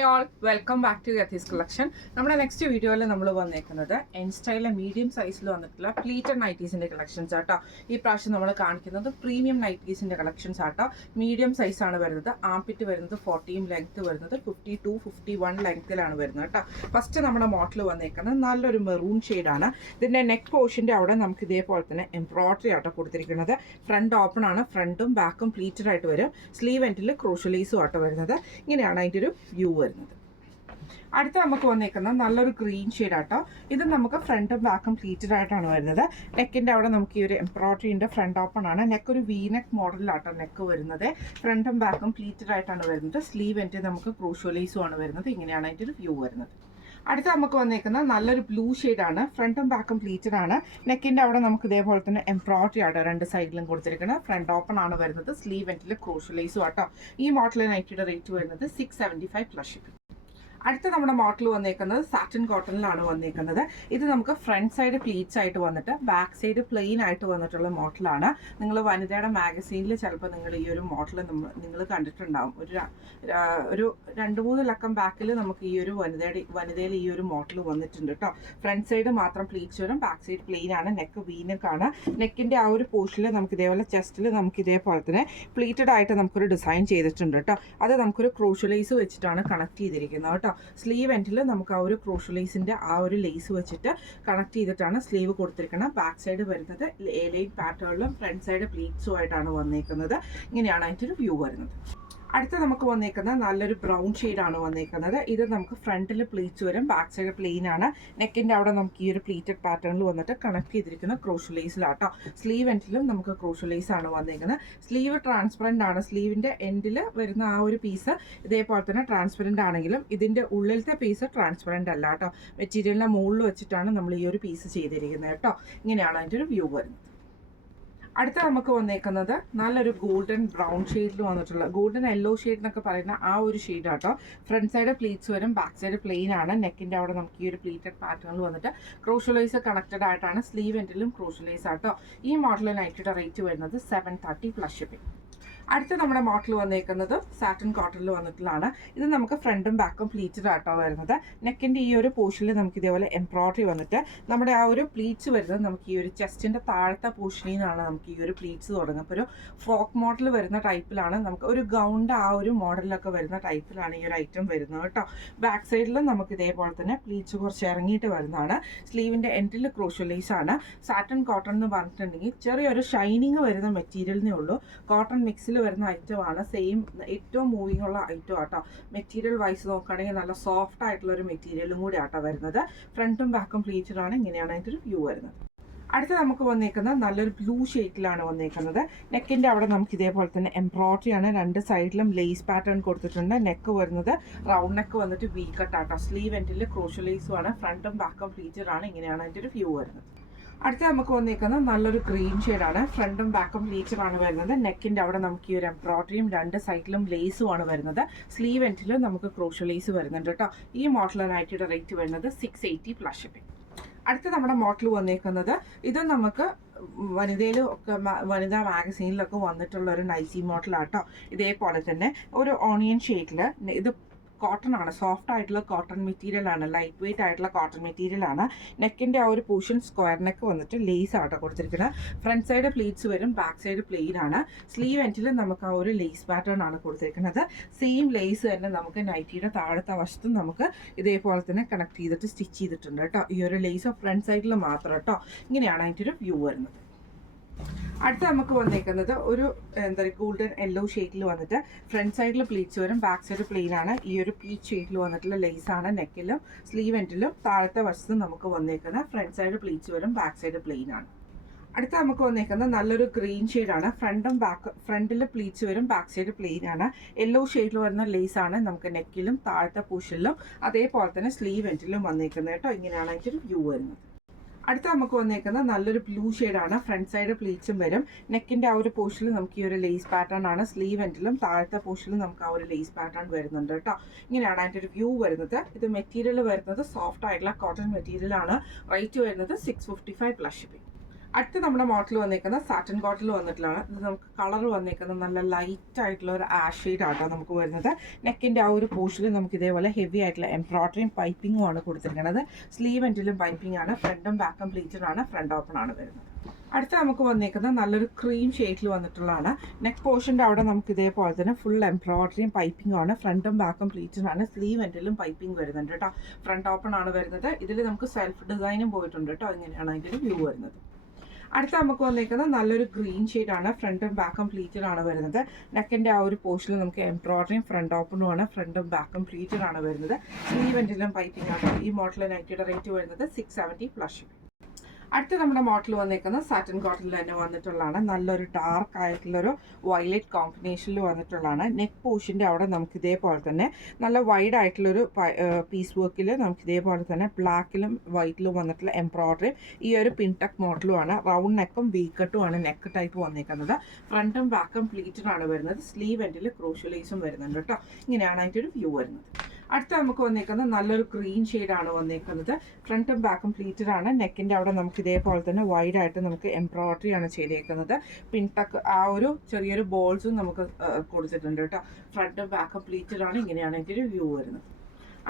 Hi all, welcome back to ഗത്തീസ് collection. നമ്മുടെ next വീഡിയോയിൽ നമ്മൾ വന്നേക്കുന്നത് എൻ സ്റ്റൈലിലെ മീഡിയം സൈസിൽ വന്നിട്ടുള്ള പ്ലീറ്റഡ് നൈറ്റീസിൻ്റെ കളക്ഷൻസ് ആട്ടോ. ഈ പ്രാവശ്യം നമ്മൾ കാണിക്കുന്നത് പ്രീമിയം നൈറ്റീസിൻ്റെ കളക്ഷൻസ് ആട്ടോ. മീഡിയം സൈസാണ് വരുന്നത്. ആംപിറ്റ് വരുന്നത് 40, ലെങ്ത് വരുന്നത് 52, 51 ലെങ്ത്തിലാണ് വരുന്നത് കേട്ടോ. ഫസ്റ്റ് നമ്മുടെ മോഡൽ വന്നേക്കുന്നത് നല്ലൊരു മെറൂൺ ഷെയ്ഡാണ്. ഇതിൻ്റെ നെക്ക് പോർഷൻ്റെ അവിടെ നമുക്ക് ഇതേപോലെ തന്നെ എംബ്രോയിഡറി ആട്ടോ കൊടുത്തിരിക്കുന്നത്. ഫ്രണ്ട് ഓപ്പൺ ആണ്, ഫ്രണ്ടും ബാക്കും പ്ലീറ്റഡ് ആയിട്ട് വരും. സ്ലീവ് എൻഡിൽ ക്രോഷ്യലൈസും ആട്ടോ വരുന്നത്. ഇങ്ങനെയാണ് അതിൻ്റെ ഒരു വ്യൂ വരുന്നത്. അടുത്ത നമുക്ക് വന്നേക്കുന്നത് നല്ലൊരു ഗ്രീൻ ഷെയ്ഡാട്ടോ. ഇത് നമുക്ക് ഫ്രണ്ടും ബാക്കും പ്ലീറ്റഡ് ആയിട്ടാണ് വരുന്നത്. നെക്കിൻ്റെ അവിടെ നമുക്ക് ഈ ഒരു എംബ്രോയിഡറിൻ്റെ ഫ്രണ്ട് ഓപ്പൺ ആണ്. നെക്ക് ഒരു വി നെക്ക് മോഡലിലാട്ടോ നെക്ക് വരുന്നത്. ഫ്രണ്ടും ബാക്കും പ്ലീറ്റഡ് ആയിട്ടാണ് വരുന്നത്. സ്ലീവ് എൻഡ് നമുക്ക് ക്രൂഷ്യലൈസും ആണ് വരുന്നത്. ഇങ്ങനെയാണ് അതിൻ്റെ ഒരു വ്യൂ വരുന്നത്. അടുത്ത നമുക്ക് വന്നേക്കുന്നത് നല്ലൊരു ബ്ലൂ ഷെയ്ഡാണ്. ഫ്രണ്ടും ബാക്കും പ്ലീറ്റഡ് ആണ്. നെക്കിൻ്റെ അവിടെ നമുക്ക് ഇതേപോലെ തന്നെ എംബ്രോയിഡറി ആട്ടോ രണ്ട് സൈഡിലും കൊടുത്തിരിക്കുന്നത്. ഫ്രണ്ട് ഓപ്പൺ ആണ് വരുന്നത്. സ്ലീവ് എൻഡിൽ ക്രൂഷ്യലൈസും ആട്ടോ. ഈ മോഡൽ നൈറ്റിയുടെ റേറ്റ് വരുന്നത് 675 പ്ലസ് ഷിപ്പിംഗ്. അടുത്ത നമ്മുടെ മോഡൽ വന്നേക്കുന്നത് സാറ്റിൻ കോട്ടണിലാണ് വന്നേക്കുന്നത്. ഇത് നമുക്ക് ഫ്രണ്ട് സൈഡ് പ്ലീറ്റ്സ് ആയിട്ട് വന്നിട്ട് ബാക്ക് സൈഡ് പ്ലെയിൻ ആയിട്ട് വന്നിട്ടുള്ള മോഡലാണ്. നിങ്ങൾ വനിതയുടെ മാഗസീനിൽ ചിലപ്പോൾ നിങ്ങൾ ഈ ഒരു മോഡൽ നിങ്ങൾ കണ്ടിട്ടുണ്ടാവും. ഒരു 2-3 ലക്കം ബാക്കിൽ നമുക്ക് ഈ ഒരു വനിതയിൽ ഈ ഒരു മോഡൽ വന്നിട്ടുണ്ട് കേട്ടോ. ഫ്രണ്ട് സൈഡ് മാത്രം പ്ലീറ്റ്സ് വരും, ബാക്ക് സൈഡ് പ്ലെയിൻ ആണ്. നെക്ക് വീനക്കാണ്. നെക്കിൻ്റെ ആ ഒരു പോർഷനിൽ നമുക്ക് ഇതേപോലെ ചെസ്റ്റിൽ നമുക്ക് ഇതേപോലെ തന്നെ പ്ലീറ്റഡ് ആയിട്ട് നമുക്കൊരു ഡിസൈൻ ചെയ്തിട്ടുണ്ട് കേട്ടോ. അത് നമുക്കൊരു ക്രൂഷ്യലൈസ് വെച്ചിട്ടാണ് കണക്ട് ചെയ്തിരിക്കുന്നത് കേട്ടോ. സ്ലീവ് എൻഡിൽ നമുക്ക് ആ ഒരു ക്രൂഷ്യലൈസിൻ്റെ ആ ഒരു ലേസ് വെച്ചിട്ട് കണക്ട് ചെയ്തിട്ടാണ് സ്ലീവ് കൊടുത്തിരിക്കുന്നത്. ബാക്ക് സൈഡ് വരുന്നത് എ ലൈൻ പാറ്റേണിലും ഫ്രണ്ട് സൈഡ് പ്ലീറ്റ്സും ആയിട്ടാണ് വന്നേക്കുന്നത്. ഇങ്ങനെയാണ് അതിൻ്റെ ഒരു വ്യൂ വരുന്നത്. അടുത്ത നമുക്ക് വന്നേക്കുന്നത് നല്ലൊരു ബ്രൗൺ ഷെയ്ഡാണ് വന്നേക്കുന്നത്. ഇത് നമുക്ക് ഫ്രണ്ടിൽ പ്ലീറ്റ്സ് വരും, ബാക്ക് സൈഡ് പ്ലെയിൻ ആണ്. നെക്കിൻ്റെ അവിടെ നമുക്ക് ഈ ഒരു പ്ലീറ്റഡ് പാറ്റേണിൽ വന്നിട്ട് കണക്ട് ചെയ്തിരിക്കുന്ന ക്രോഷ്യലൈസിലാട്ടോ. സ്ലീവ് എൻഡിലും നമുക്ക് ക്രോഷ്യലൈസ് ആണ് വന്നേക്കുന്നത്. സ്ലീവ് ട്രാൻസ്പെറൻ്റ് ആണ്. സ്ലീവിൻ്റെ എൻഡിൽ വരുന്ന ആ ഒരു പീസ് ഇതേപോലെ തന്നെ ട്രാൻസ്പെറൻ്റ് ആണെങ്കിലും ഇതിൻ്റെ ഉള്ളിലത്തെ പീസ് ട്രാൻസ്പെറൻ്റ് അല്ല കേട്ടോ. മെറ്റീരിയലിൻ്റെ മുകളിൽ വെച്ചിട്ടാണ് നമ്മൾ ഈ ഒരു പീസ് ചെയ്തിരിക്കുന്നത് കേട്ടോ. ഇങ്ങനെയാണ് അതിൻ്റെ ഒരു വ്യൂ വരുന്നത്. അടുത്ത നമുക്ക് വന്നേക്കുന്നത് നല്ലൊരു ഗോൾഡൻ ബ്രൗൺ ഷെയ്ഡിൽ വന്നിട്ടുള്ള ഗോൾഡൻ യെല്ലോ ഷെയ്ഡ് എന്നൊക്കെ പറയുന്ന ആ ഒരു ഷെയ്ഡാട്ടോ. ഫ്രണ്ട് സൈഡ് പ്ലീറ്റ്സ് വരും, ബാക്ക് സൈഡ് പ്ലെയിൻ ആണ്. നെക്കിൻ്റെ അവിടെ നമുക്ക് ഈ ഒരു പ്ലീറ്റഡ് പാറ്റേണിൽ വന്നിട്ട് ക്രോഷ്യലൈസ് കണക്റ്റഡ് ആയിട്ടാണ്. സ്ലീവ് എൻഡിലും ക്രോഷ്യലൈസ് ആട്ടോ. ഈ മോഡൽ നൈറ്റിയുടെ റേറ്റ് വരുന്നത് 730 പ്ലസ് ഷിപ്പിംഗ്. അടുത്ത നമ്മുടെ മോഡൽ വന്നേക്കുന്നത് സാറ്റിൻ കോട്ടണിൽ വന്നിട്ടുള്ളതാണ്. ഇത് നമുക്ക് ഫ്രണ്ടും ബാക്കും പ്ലീറ്റഡ് ആട്ടോ വരുന്നത്. നെക്കിൻ്റെ ഈ ഒരു പോർഷനിൽ നമുക്ക് ഇതേപോലെ എംബ്രോയിഡറി വന്നിട്ട് നമ്മുടെ ആ ഒരു പ്ലീറ്റ്സ് വരുന്നത് നമുക്ക് ഈ ഒരു ചെസ്റ്റിൻ്റെ താഴത്തെ പോർഷനിൽ നിന്നാണ് നമുക്ക് ഈ ഒരു പ്ലീറ്റ്സ് തുടങ്ങുക. അപ്പോൾ ഒരു ഫ്രോക്ക് മോഡൽ വരുന്ന ടൈപ്പിലാണ്, നമുക്ക് ഒരു ഗൗണിൻ്റെ ആ ഒരു മോഡലിലൊക്കെ വരുന്ന ടൈപ്പിലാണ് ഈ ഒരു ഐറ്റം വരുന്നത് കേട്ടോ. ബാക്ക് സൈഡിലും നമുക്ക് ഇതേപോലെ തന്നെ പ്ലീറ്റ്സ് കുറച്ച് ഇറങ്ങിയിട്ട് വരുന്നതാണ്. സ്ലീവിൻ്റെ എൻഡിൽ ക്രോഷ്യലൈസ് ആണ്. സാറ്റിൻ കോട്ടൺ എന്ന് പറഞ്ഞിട്ടുണ്ടെങ്കിൽ ചെറിയൊരു ഷൈനിങ് വരുന്ന മെറ്റീരിയലിനേ ഉള്ളൂ. കോട്ടൺ മിക്സിൽ വരുന്ന ഐറ്റമാണ്. സെയിം ഏറ്റവും മൂവിങ് ഉള്ള ഐറ്റം ആട്ടോ. മെറ്റീരിയൽ വൈസ് നോക്കുകയാണെങ്കിൽ നല്ല സോഫ്റ്റ് ആയിട്ടുള്ള ഒരു മെറ്റീരിയലും കൂടി ആട്ടോ വരുന്നത്. ഫ്രണ്ടും ബാക്കും പ്ലീറ്റഡ് ആണ്. ഇങ്ങനെയാണ് അതിൻ്റെ ഒരു വ്യൂ വരുന്നത്. അടുത്ത നമുക്ക് വന്നേക്കുന്നത് നല്ലൊരു ബ്ലൂ ഷെയ്ഡിലാണ് വന്നേക്കുന്നത്. നെക്കിൻ്റെ അവിടെ നമുക്ക് ഇതേപോലെ തന്നെ എംബ്രോയിഡറി ആണ്. രണ്ട് സൈഡിലും ലേസ് പാറ്റേൺ കൊടുത്തിട്ടുണ്ട്. നെക്ക് വരുന്നത് റൗണ്ട് നെക്ക് വന്നിട്ട് വി കട്ട് ആട്ടോ. സ്ലീവ് എൻഡിൽ ക്രോഷ്യലൈസും ആണ്. ഫ്രണ്ടും ബാക്കും പ്ലീറ്റഡ് ആണ്. ഇങ്ങനെയാണ് അതിൻ്റെ ഒരു വ്യൂ വരുന്നത്. അടുത്ത നമുക്ക് വന്നേക്കുന്നത് നല്ലൊരു ഗ്രീൻ ഷെയ്ഡാണ്. ഫ്രണ്ടും ബാക്കും പ്ലീറ്റഡ് ആണ് വരുന്നത്. നെക്കിൻ്റെ അവിടെ നമുക്ക് ഈ ഒരു എംബ്രോയിഡറിയും രണ്ട് സൈഡിലും ലേസും ആണ് വരുന്നത്. സ്ലീവ് എൻഡിലും നമുക്ക് ക്രോഷ്യലൈസ് വരുന്നുണ്ട് കേട്ടോ. ഈ മോഡൽ നൈറ്റിയുടെ റേറ്റ് വരുന്നത് 680 പ്ലസ് ഷിപ്പിംഗ്. അടുത്ത നമ്മുടെ മോഡൽ വന്നേക്കുന്നത് ഇത് നമുക്ക് വനിതാ മാഗസീനിലൊക്കെ വന്നിട്ടുള്ള ഒരു നൈസി മോഡലാട്ടോ. ഇതേപോലെ തന്നെ ഒരു ഓണിയൻ ഷെയ്ഡിൽ ഇത് കോട്ടൺ ആണ്. സോഫ്റ്റ് ആയിട്ടുള്ള കോട്ടൺ മെറ്റീരിയൽ ആണ്. ലൈറ്റ് വെയിറ്റ് ആയിട്ടുള്ള കോട്ടൺ മെറ്റീരിയൽ ആണ്. നെക്കിൻ്റെ ആ ഒരു പോർഷൻ സ്ക്വയർ നെക്ക് വന്നിട്ട് ലേസ് ആട്ടോ കൊടുത്തിരിക്കുന്നത്. ഫ്രണ്ട് സൈഡ് പ്ലീറ്റ്സ് വരും, ബാക്ക് സൈഡ് പ്ലെയിൻ ആണ്. സ്ലീവ് എൻഡിൽ നമുക്ക് ആ ഒരു ലേസ് പാറ്റേൺ ആണ് കൊടുത്തിരിക്കുന്നത്. സെയിം ലേസ് തന്നെ നമുക്ക് നൈറ്റിയുടെ താഴത്തെ വശത്തും നമുക്ക് ഇതേപോലെ തന്നെ കണക്ട് ചെയ്തിട്ട് സ്റ്റിച്ച് ചെയ്തിട്ടുണ്ട് കേട്ടോ. ഈ ഒരു ലേസ് ഫ്രണ്ട് സൈഡിൽ മാത്രം കേട്ടോ. ഇങ്ങനെയാണ് അതിൻ്റെ ഒരു വ്യൂ വരുന്നത്. അടുത്ത നമുക്ക് വന്നേക്കുന്നത് ഒരു ഗോൾഡൻ യെല്ലോ ഷെയ്ഡിൽ വന്നിട്ട് ഫ്രണ്ട് സൈഡിൽ പ്ലീറ്റ്സ് വരും, ബാക്ക് സൈഡ് പ്ലെയിൻ ആണ്. ഈ ഒരു പീച്ച് ഷെയ്ഡിൽ വന്നിട്ടുള്ള ലേസ് ആണ്. നെക്കിലും സ്ലീവ് എൻഡിലും താഴത്തെ വശത്തും നമുക്ക് വന്നേക്കുന്നത്. ഫ്രണ്ട് സൈഡ് പ്ലീറ്റ്സ് വരും, ബാക്ക് സൈഡ് പ്ലെയിൻ ആണ്. അടുത്ത നമുക്ക് വന്നേക്കുന്നത് നല്ലൊരു ഗ്രീൻ ഷെയ്ഡാണ്. ഫ്രണ്ടിൽ പ്ലീറ്റ്സ് വരും, ബാക്ക് സൈഡ് പ്ലെയിൻ ആണ്. യെല്ലോ ഷെയ്ഡിൽ വരുന്ന ലേസ് ആണ് നമുക്ക് നെക്കിലും താഴത്തെ പോർഷനിലും അതേപോലെ തന്നെ സ്ലീവ് എൻഡിലും വന്നേക്കുന്നത് കേട്ടോ. ഇങ്ങനെയാണ് അതിൻ്റെ ഒരു വ്യൂ വരുന്നത്. അടുത്ത നമുക്ക് വന്നേക്കുന്നത് നല്ലൊരു ബ്ലൂ ഷെയ്ഡാണ്. ഫ്രണ്ട് സൈഡ് പ്ലീറ്റ്സും വരും. നെക്കിൻ്റെ ആ ഒരു പോർഷനിൽ നമുക്ക് ഈ ഒരു ലേസ് പാറ്റേൺ ആണ്. സ്ലീവ് എൻഡിലും താഴത്തെ പോർഷനിലും നമുക്ക് ആ ഒരു ലേസ് പാറ്റേൺ വരുന്നുണ്ട് കേട്ടോ. ഇങ്ങനെയാണ് അതിൻ്റെ ഒരു വ്യൂ വരുന്നത്. ഇത് മെറ്റീരിയൽ വരുന്നത് സോഫ്റ്റ് ആയിട്ടുള്ള കോട്ടൺ മെറ്റീരിയൽ ആണ്. റേറ്റ് വരുന്നത് 655 പ്ലസ് ഷിപ്പിംഗ്. അടുത്ത് നമ്മുടെ മോഡൽ വന്നേക്കുന്നത് സാറ്റൻ കോട്ടിൽ വന്നിട്ടുള്ളതാണ്. ഇത് നമുക്ക് കളർ വന്നേക്കുന്നത് നല്ല ലൈറ്റ് ആയിട്ടുള്ള ഒരു ആഷ് ഷെയ്ഡ് ആട്ടോ നമുക്ക് വരുന്നത്. നെക്കിൻ്റെ ആ ഒരു പോർഷനിൽ നമുക്ക് ഇതേപോലെ ഹെവി ആയിട്ടുള്ള എംബ്രോയിഡറിയും പൈപ്പിങ്ങും ആണ് കൊടുത്തിരിക്കുന്നത്. സ്ലീവ് എൻഡിലും പൈപ്പിംഗ് ആണ്, ഫ്രണ്ടും ബാക്കും പ്ലീറ്റഡ് ആണ്, ഫ്രണ്ട് ഓപ്പൺ ആണ് വരുന്നത്. അടുത്ത നമുക്ക് വന്നേക്കുന്നത് നല്ലൊരു ക്രീം ഷെയ്ഡിൽ വന്നിട്ടുള്ളതാണ്. നെക്ക് പോർഷൻ്റെ അവിടെ നമുക്ക് ഇതേപോലെ തന്നെ ഫുൾ എംബ്രോയിഡറിയും പൈപ്പിംഗും ആണ്, ഫ്രണ്ടും ബാക്കും പ്ലീറ്റഡ് ആണ്, സ്ലീവ് എൻഡിലും പൈപ്പിംഗ് വരുന്നുണ്ട് കേട്ടോ. ഫ്രണ്ട് ഓപ്പൺ ആണ് വരുന്നത്. ഇതിൽ നമുക്ക് സെൽഫ് ഡിസൈനും പോയിട്ടുണ്ട് കേട്ടോ. ഇങ്ങനെയാണ് അതിൻ്റെ ഒരു വ്യൂ വരുന്നത്. അടുത്ത നമുക്ക് വന്നേക്കുന്നത് നല്ലൊരു ഗ്രീൻ ഷെയ്ഡാണ്, ഫ്രണ്ടും ബാക്കും പ്ലീറ്റഡ് ആണ് വരുന്നത്. നെക്കിൻ്റെ ആ ഒരു പോർഷനിൽ നമുക്ക് എംബ്രോയിഡറിയും ഫ്രണ്ട് ഓപ്പണും ആണ്, ഫ്രണ്ടും ബാക്കും പ്ലീറ്റഡ് ആണ് വരുന്നത്. സ്ലീവ് എൻഡിലും പൈപ്പിംഗ് ആണ്. ഈ മോഡൽ നൈറ്റിയുടെ റേറ്റ് വരുന്നത് 670 പ്ലസ്. അടുത്ത നമ്മുടെ മോഡൽ വന്നേക്കുന്നത് സാറ്റൻ കോട്ടണിൽ തന്നെ വന്നിട്ടുള്ളതാണ്. നല്ലൊരു ഡാർക്ക് ആയിട്ടുള്ളൊരു വയലറ്റ് കോമ്പിനേഷനിൽ വന്നിട്ടുള്ളതാണ്. നെക്ക് പോർഷൻ്റെ അവിടെ നമുക്ക് ഇതേപോലെ തന്നെ നല്ല വൈഡ് ആയിട്ടുള്ളൊരു പീസ് വർക്കിൽ നമുക്ക് ഇതേപോലെ തന്നെ ബ്ലാക്കിലും വൈറ്റിലും വന്നിട്ടുള്ള എംബ്രോയിഡറിയും ഈ ഒരു പിൻടക്ക് മോഡലുമാണ്. റൗണ്ട് നെക്കും വീക്കട്ടും ആണ് നെക്ക് ടൈപ്പ് വന്നേക്കുന്നത്. ഫ്രണ്ടും ബാക്കും പ്ലീറ്റഡ് ആണ് വരുന്നത്. സ്ലീവ് എൻഡിൽ ക്രൂഷ്യൽ ലേസും വരുന്നുണ്ട് കേട്ടോ. ഇങ്ങനെയാണ് അതിൻ്റെ ഒരു വ്യൂ വരുന്നത്. അടുത്ത നമുക്ക് വന്നേക്കുന്നത് നല്ലൊരു ഗ്രീൻ ഷെയ്ഡാണ് വന്നേക്കുന്നത്. ഫ്രണ്ടും ബാക്കും പ്ലീറ്റഡ് ആണ്. നെക്കിൻ്റെ അവിടെ നമുക്ക് ഇതേപോലെ തന്നെ വൈഡ് ആയിട്ട് നമുക്ക് എംബ്രോയിഡറി ആണ് ചെയ്തേക്കുന്നത്. പിൻടക്ക് ആ ഒരു ചെറിയൊരു ബോൾസും നമുക്ക് കൊടുത്തിട്ടുണ്ട് കേട്ടോ. ഫ്രണ്ടും ബാക്കും പ്ലീറ്റഡ് ആണ്. ഇങ്ങനെയാണ് ഇതിൻ്റെ വ്യൂ വരുന്നത്.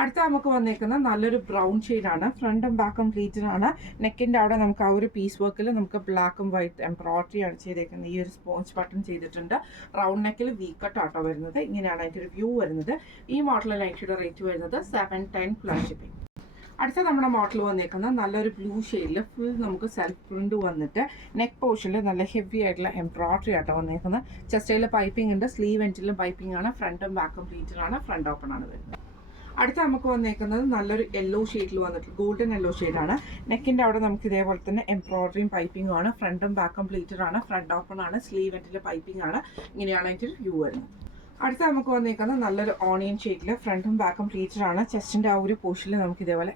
അടുത്ത നമുക്ക് വന്നേക്കുന്ന നല്ലൊരു ബ്രൗൺ ഷെയ്ഡാണ്. ഫ്രണ്ടും ബാക്കും പ്ലീറ്റഡ് ആണ്. നെക്കിൻ്റെ അവിടെ നമുക്ക് ആ ഒരു പീസ് വർക്കിൽ നമുക്ക് ബ്ലാക്കും വൈറ്റ് എംബ്രോയിഡറി ആണ് ചെയ്തേക്കുന്നത്. ഈ ഒരു സ്പോഞ്ച് ബട്ടൺ ചെയ്തിട്ടുണ്ട്. റൗണ്ട് നെക്കിൽ വീക്കട്ട് ആട്ടോ വരുന്നത്. ഇങ്ങനെയാണ് അതിൻ്റെ ഒരു വ്യൂ വരുന്നത്. ഈ മോഡൽ നൈറ്റിയുടെ റേറ്റ് വരുന്നത് 710 പ്ലസ് ഷിപ്പിംഗ്. അടുത്ത നമ്മുടെ മോഡൽ വന്നേക്കുന്നത് നല്ലൊരു ബ്ലൂ ഷെയ്ഡിൽ ഫുൾ നമുക്ക് സെൽഫ് പ്രിന്റ് വന്നിട്ട് നെക്ക് പോർഷനിൽ നല്ല ഹെവി ആയിട്ടുള്ള എംബ്രോയിഡറി ആട്ടോ വന്നേക്കുന്നത്. ചെസ്റ്റയിൽ പൈപ്പിംഗ് ഉണ്ട്, സ്ലീവ് എൻഡിലും പൈപ്പിംഗ് ആണ്, ഫ്രണ്ടും ബാക്കും പ്ലീറ്റഡ് ആണ്, ഫ്രണ്ട് ഓപ്പൺ ആണ് വരുന്നത്. അടുത്ത നമുക്ക് വന്നേക്കുന്നത് നല്ലൊരു യെല്ലോ ഷെയ്ഡിൽ വന്നിട്ട് ഗോൾഡൻ യെല്ലോ ഷെയ്ഡാണ്. നെക്കിൻ്റെ അവിടെ നമുക്ക് ഇതേപോലെ തന്നെ എംബ്രോയിഡറിയും പൈപ്പിംഗും ആണ്, ഫ്രണ്ടും ബാക്കും പ്ലീറ്റഡ് ആണ്, ഫ്രണ്ട് ഓപ്പൺ ആണ്, സ്ലീവ് എൻഡിൽ പൈപ്പിംഗ് ആണ്. ഇങ്ങനെയാണ് അതിൻ്റെ വ്യൂ വരുന്നത്. അടുത്ത നമുക്ക് വന്നേക്കുന്നത് നല്ലൊരു ഓണിയൻ ഷെയ്ഡിൽ ഫ്രണ്ടും ബാക്കും പ്ലീറ്റഡ് ആണ്. ചെസ്റ്റിൻ്റെ ആ ഒരു പോർഷനിൽ നമുക്ക് ഇതേപോലെ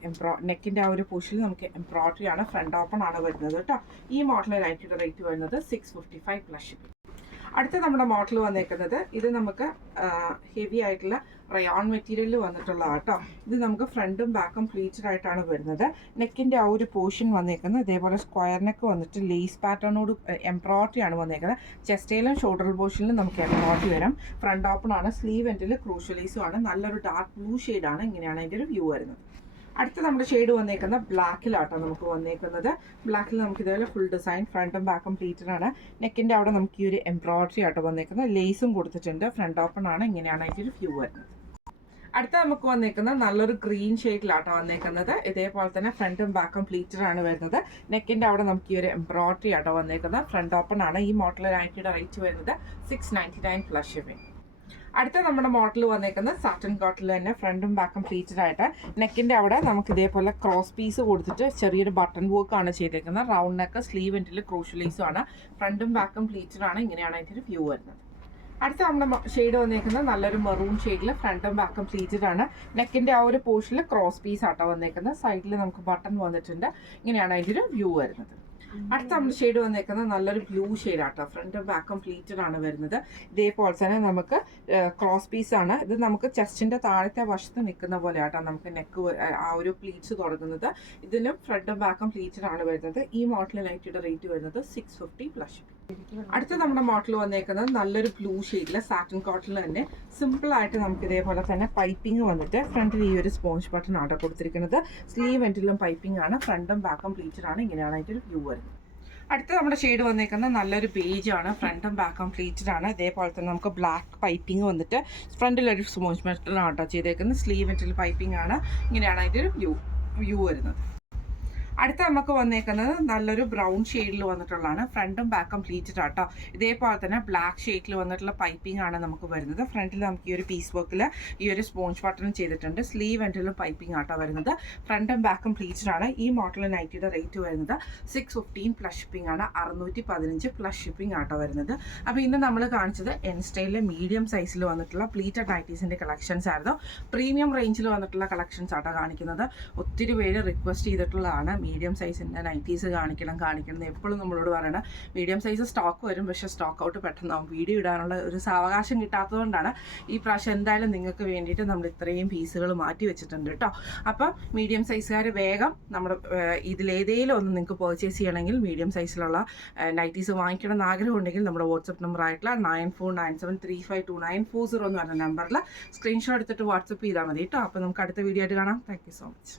നെക്കിൻ്റെ ആ ഒരു പോർഷനിൽ നമുക്ക് എംബ്രോയിഡറി ആണ്, ഫ്രണ്ട് ഓപ്പൺ ആണ് വരുന്നത് കേട്ടോ. ഈ മോഡൽ നൈറ്റിയുടെ റേറ്റ് വരുന്നത് 655 പ്ലസ് ഷിപ്പിംഗ്. അടുത്ത നമ്മുടെ മോഡൽ വന്നേക്കുന്നത് ഇത് നമുക്ക് ഹെവി ആയിട്ടുള്ള റയോൺ മെറ്റീരിയലിൽ വന്നിട്ടുള്ള കേട്ടോ. ഇത് നമുക്ക് ഫ്രണ്ടും ബാക്കും പ്ലീറ്റഡ് ആയിട്ടാണ് വരുന്നത്. നെക്കിൻ്റെ ആ ഒരു പോർഷൻ വന്നേക്കുന്നത് ഇതേപോലെ സ്ക്വയർ നെക്ക് വന്നിട്ട് ലേസ് പാറ്റേണോട് എംബ്രോയിഡറി ആണ് വന്നേക്കുന്നത്. ചെസ്റ്റയിലും ഷോൾഡർ പോർഷനിലും നമുക്ക് എംബ്രോയിഡറി വരും. ഫ്രണ്ട് ഓപ്പൺ ആണ്, സ്ലീവ് എൻഡിൽ ക്രൂഷ്യൽ ലേസും ആണ്. നല്ലൊരു ഡാർക്ക് ബ്ലൂ ഷെയ്ഡാണ്. ഇങ്ങനെയാണ് അതിൻ്റെ ഒരു വ്യൂ വരുന്നത്. അടുത്ത നമ്മുടെ ഷെയ്ഡ് വന്നേക്കുന്ന ബ്ലാക്കിലാട്ടോ നമുക്ക് വന്നേക്കുന്നത്. ബ്ലാക്കിൽ നമുക്ക് ഇതേപോലെ ഫുൾ ഡിസൈൻ ഫ്രണ്ടും ബാക്കും പ്ലീറ്റഡ് ആണ്. നെക്കിൻ്റെ അവിടെ നമുക്ക് ഈ ഒരു എംബ്രോയിഡറി ആട്ടോ വന്നേക്കുന്നത്. ലേസും കൊടുത്തിട്ടുണ്ട്. ഫ്രണ്ട് ഓപ്പൺ ആണ്. ഇങ്ങനെയാണ് അതിൻ്റെ ഒരു വ്യൂ വരുന്നത്. അടുത്ത നമുക്ക് വന്നേക്കുന്നത് നല്ലൊരു ഗ്രീൻ ഷെയ്ഡിലാട്ടോ വന്നേക്കുന്നത്. ഇതേപോലെ തന്നെ ഫ്രണ്ടും ബാക്കും പ്ലീറ്റഡ് ആണ് വരുന്നത്. നെക്കിൻ്റെ അവിടെ നമുക്ക് ഈ ഒരു എംബ്രോയിഡറി ആട്ടോ വന്നേക്കുന്നത്. ഫ്രണ്ട് ഓപ്പൺ ആണ്. ഈ മോഡൽ നൈറ്റിയുടെ റേറ്റ് വരുന്നത് 699 പ്ലസ് ഷിപ്പിംഗ്. അടുത്ത നമ്മുടെ മോഡൽ വന്നേക്കുന്നത് സാറ്റൻ കോട്ടിൽ തന്നെ ഫ്രണ്ടും ബാക്കും പ്ലീറ്റഡ് ആയിട്ട്. നെക്കിൻ്റെ അവിടെ നമുക്ക് ഇതേപോലെ ക്രോസ് പീസ് കൊടുത്തിട്ട് ചെറിയൊരു ബട്ടൺ വർക്ക് ആണ് ചെയ്തേക്കുന്നത്. റൗണ്ട് നെക്ക്, സ്ലീവ് എൻഡിൽ ക്രൂഷ്യൽ ലേസും ആണ്. ഫ്രണ്ടും ബാക്കും പ്ലീറ്റഡ് ആണ്. ഇങ്ങനെയാണ് അതിൻ്റെ ഒരു വ്യൂ വരുന്നത്. അടുത്ത നമ്മുടെ ഷെയ്ഡ് വന്നേക്കുന്നത് നല്ലൊരു മെറൂൺ ഷെയ്ഡിൽ ഫ്രണ്ടും ബാക്കും പ്ലീറ്റഡ് ആണ്. നെക്കിൻ്റെ ആ ഒരു പോർഷനിൽ ക്രോസ് പീസ് ആട്ടോ വന്നേക്കുന്നത്. സൈഡിൽ നമുക്ക് ബട്ടൺ വന്നിട്ടുണ്ട്. ഇങ്ങനെയാണ് അതിൻ്റെ ഒരു വ്യൂ വരുന്നത്. അടുത്ത നമ്മുടെ ഷെയ്ഡ് വന്നേക്കുന്നത് നല്ലൊരു ബ്ലൂ ഷെയ്ഡാട്ടോ. ഫ്രണ്ടും ബാക്കും പ്ലീറ്റഡ് ആണ് വരുന്നത്. ഇതേപോലെ തന്നെ നമുക്ക് ക്രോസ് പീസ് ആണ്. ഇത് നമുക്ക് ചെസ്റ്റിൻ്റെ താഴത്തെ വശത്ത് നിൽക്കുന്ന പോലെ ആട്ടോ നമുക്ക് നെക്ക് ആ ഒരു പ്ലീറ്റ്സ് തുടങ്ങുന്നത്. ഇതിനും ഫ്രണ്ടും ബാക്കും പ്ലീറ്റഡ് ആണ് വരുന്നത്. ഈ മോഡൽ നൈറ്റിയുടെ റേറ്റ് വരുന്നത് 650 പ്ലസ്. അടുത്ത നമ്മുടെ മോഡൽ വന്നേക്കുന്നത് നല്ലൊരു ബ്ലൂ ഷെയ്ഡിൽ സാറ്റൻ കോട്ടണിൽ തന്നെ സിമ്പിൾ ആയിട്ട് നമുക്ക് ഇതേപോലെ തന്നെ പൈപ്പിംഗ് വന്നിട്ട് ഫ്രണ്ടിൽ ഈ ഒരു സ്പോഞ്ച് ബട്ടൺ ആണ് കൊടുത്തിരിക്കുന്നത്. സ്ലീവ് എൻഡിലും പൈപ്പിംഗ് ആണ്, ഫ്രണ്ടും ബാക്കും പ്ലീറ്റഡ് ആണ്. ഇങ്ങനെയാണ് അതിൻ്റെ ഒരു വ്യൂ വരുന്നത്. അടുത്ത നമ്മുടെ ഷെയ്ഡ് വന്നേക്കുന്നത് നല്ലൊരു ബേജ് ആണ്. ഫ്രണ്ടും ബാക്കും പ്ലീറ്റഡ് ആണ്. ഇതേപോലെ തന്നെ നമുക്ക് ബ്ലാക്ക് പൈപ്പിംഗ് വന്നിട്ട് ഫ്രണ്ടിലൊരു സ്പോഞ്ച് ബട്ടൺ ആട്ടോ ചെയ്തേക്കുന്നത്. സ്ലീവ് എൻഡിൽ പൈപ്പിംഗ് ആണ്. ഇങ്ങനെയാണ് അതിൻ്റെ ഒരു വ്യൂ വരുന്നത്. അടുത്ത നമുക്ക് വന്നേക്കുന്നത് നല്ലൊരു ബ്രൗൺ ഷെയ്ഡിൽ വന്നിട്ടുള്ളതാണ്. ഫ്രണ്ടും ബാക്കും പ്ലീറ്റഡ് ആട്ടോ. ഇതേപോലെ തന്നെ ബ്ലാക്ക് ഷെയ്ഡിൽ വന്നിട്ടുള്ള പൈപ്പിംഗ് ആണ് നമുക്ക് വരുന്നത്. ഫ്രണ്ടിൽ നമുക്ക് ഈ ഒരു പീസ് വർക്കിൽ ഈ ഒരു സ്പോഞ്ച് ബട്ടൺ ചെയ്തിട്ടുണ്ട്. സ്ലീവ് എൻഡിലും പൈപ്പിംഗ് ആട്ടോ വരുന്നത്. ഫ്രണ്ടും ബാക്കും പ്ലീറ്റഡ് ആണ്. ഈ മോഡൽ നൈറ്റിയുടെ റേറ്റ് വരുന്നത് 615 പ്ലസ് ഷിപ്പിംഗ് ആണ്. 615 പ്ലസ് ഷിപ്പിംഗ് ആട്ടോ വരുന്നത്. അപ്പോൾ ഇന്ന് നമ്മൾ കാണിച്ചത് എൻ സ്റ്റൈലിലെ മീഡിയം സൈസിൽ വന്നിട്ടുള്ള പ്ലീറ്റഡ് നൈറ്റീസിൻ്റെ കളക്ഷൻസ് ആയിരുന്നു. പ്രീമിയം റേഞ്ചിൽ വന്നിട്ടുള്ള കളക്ഷൻസ് ആട്ടോ കാണിക്കുന്നത്. ഒത്തിരി പേര് റിക്വസ്റ്റ് ചെയ്തിട്ടുള്ളതാണ്. മീഡിയം സൈസിൻ്റെ നൈറ്റീസ് കാണിക്കണം എന്ന് എപ്പോഴും നമ്മളോട് പറയണം. മീഡിയം സൈസ് സ്റ്റോക്ക് വരും, പക്ഷേ സ്റ്റോക്ക് ഔട്ട് പെട്ടെന്നാവും. വീഡിയോ ഇടാനുള്ള ഒരു സാവകാശം കിട്ടാത്തതുകൊണ്ടാണ് ഈ പ്രാവശ്യം എന്തായാലും നിങ്ങൾക്ക് വേണ്ടിയിട്ട് നമ്മൾ ഇത്രയും പീസുകൾ മാറ്റി വെച്ചിട്ടുണ്ട് കേട്ടോ. അപ്പം മീഡിയം സൈസുകാർ വേഗം നമ്മുടെ ഇതിലേതെങ്കിലും ഒന്ന് നിങ്ങൾക്ക് പർച്ചേസ് ചെയ്യണമെങ്കിൽ മീഡിയം സൈസിലുള്ള നൈറ്റീസ് വാങ്ങിക്കണം എന്ന് ആഗ്രഹമുണ്ടെങ്കിൽ നമ്മുടെ വാട്സപ്പ് നമ്പർ ആയിട്ടുള്ള 9497352940 എന്ന് പറഞ്ഞ നമ്പറിൽ സ്ക്രീൻഷോട്ട് എടുത്തിട്ട് വാട്സപ്പ് ചെയ്താൽ മതി കേട്ടോ. അപ്പോൾ നമുക്ക് അടുത്ത വീഡിയോ ആയിട്ട് കാണാം. Thank you so much.